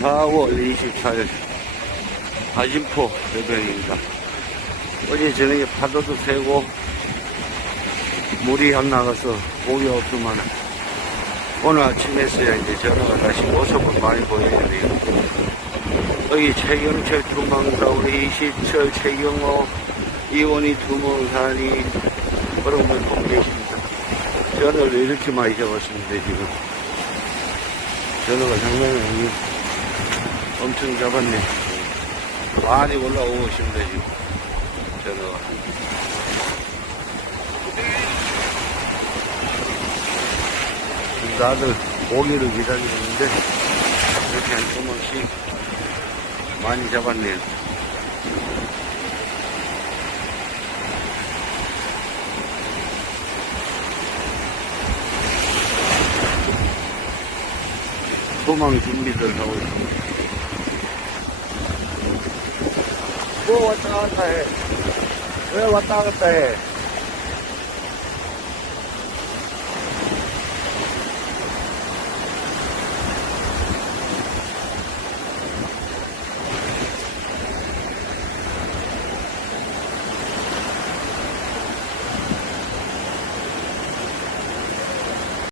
4월 24일 하진포 해변입니다. 어제 저녁에 파도도 세고 물이 안 나가서 고기 없더만 오늘 아침에서야 이제 전화가 다시 모습을 많이 보여야 돼요. 여기 최경철 두망사, 우리 이시철, 최경호, 이원희 두모산이 그런 분 보고 계십니다. 전화를 이렇게 많이 잡았습니다. 지금 전화가 장난이 아니에요. 엄청 잡았네. 많이 올라오고 있습니다. 지금 전화가. 다들 고기를 기다리고 있는데 이렇게 한 조금씩 많이 잡았네요. 도망 준비들 하고 있습니다. 뭐 왔다 갔다 해? 왜 왔다 갔다 해?